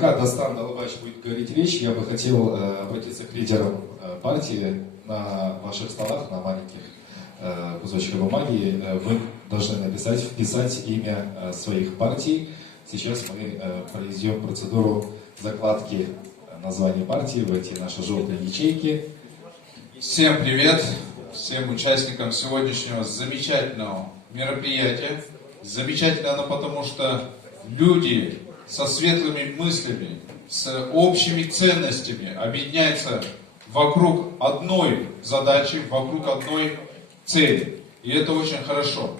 Пока Дастан Далабаевич будет говорить речь, я бы хотел обратиться к лидерам партии. На ваших столах, на маленьких кусочках бумаги, вы должны вписать имя своих партий. Сейчас мы проведем процедуру закладки названий партии в эти наши желтые ячейки. Всем привет! Всем участникам сегодняшнего замечательного мероприятия. Замечательно оно потому, что люди со светлыми мыслями, с общими ценностями объединяются вокруг одной задачи, вокруг одной цели. И это очень хорошо.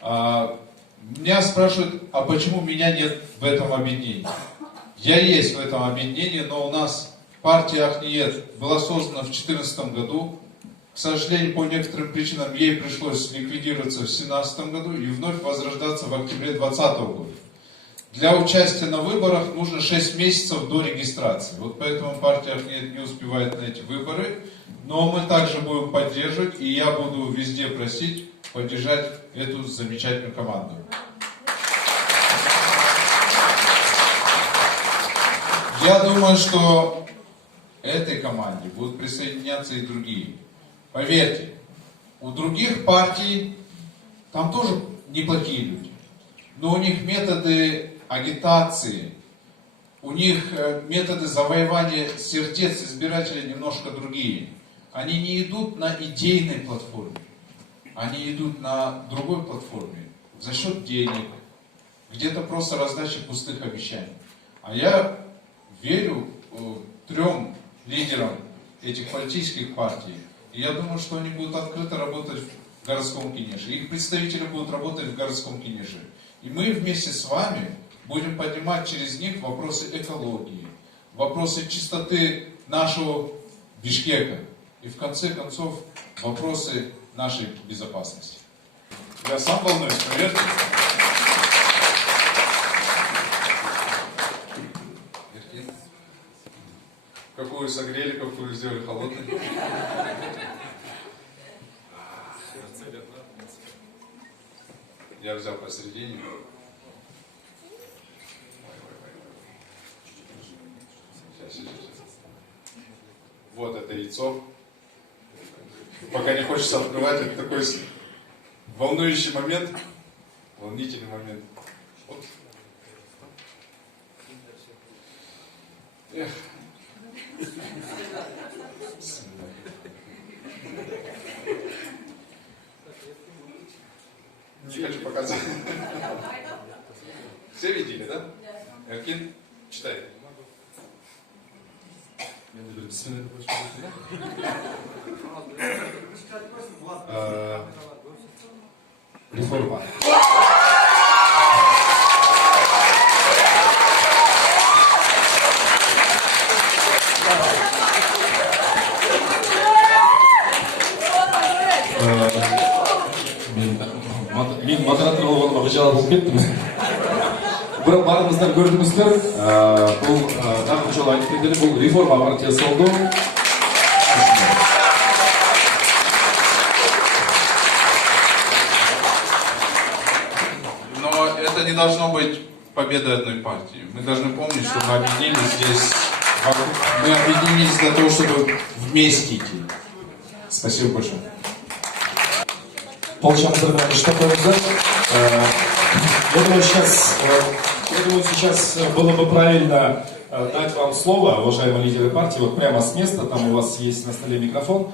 Меня спрашивают, а почему меня нет в этом объединении? Я есть в этом объединении, но у нас партия Ахниет была создана в 2014 году. К сожалению, по некоторым причинам ей пришлось ликвидироваться в 2017 году и вновь возрождаться в октябре 2020 года. Для участия на выборах нужно 6 месяцев до регистрации. Вот поэтому партия Ахниет не успевает на эти выборы. Но мы также будем поддерживать, и я буду везде просить поддержать эту замечательную команду. Я думаю, что этой команде будут присоединяться и другие. Поверьте, у других партий там тоже неплохие люди. Но у них методы агитации, у них методы завоевания сердец избирателей немножко другие. Они не идут на идейной платформе, они идут на другой платформе, за счет денег, где-то просто раздачи пустых обещаний. А я верю трем лидерам этих политических партий, и я думаю, что они будут открыто работать в городском Кинеше. Их представители будут работать в городском Кинеше. И мы вместе с вами будем поднимать через них вопросы экологии, вопросы чистоты нашего Бишкека и в конце концов вопросы нашей безопасности. Я сам волнуюсь, поверьте. Какую согрели, какую сделали холодной. Я взял посередине. Сейчас. Вот это яйцо. Пока не хочется открывать, это такой волнующий момент, волнительный момент. Вот. Эх. Не хочу показывать. Все видели, да? Эркин, читай. Реформа. Мен модератор болғаныма ғажап болып кеттім. Бірақ барыңыздар көрдіңіздер, бұл тағы жолы айтып кеткендей, бұл реформа партиясы болды. Но это не должно быть победой одной партии. Мы должны помнить, что мы объединились здесь. Мы объединились для того, чтобы вместе идти. Спасибо большое. Получаемся, что такое взять. Я думаю, сейчас было бы правильно дать вам слово, уважаемые лидеры партии, вот прямо с места, там у вас есть на столе микрофон.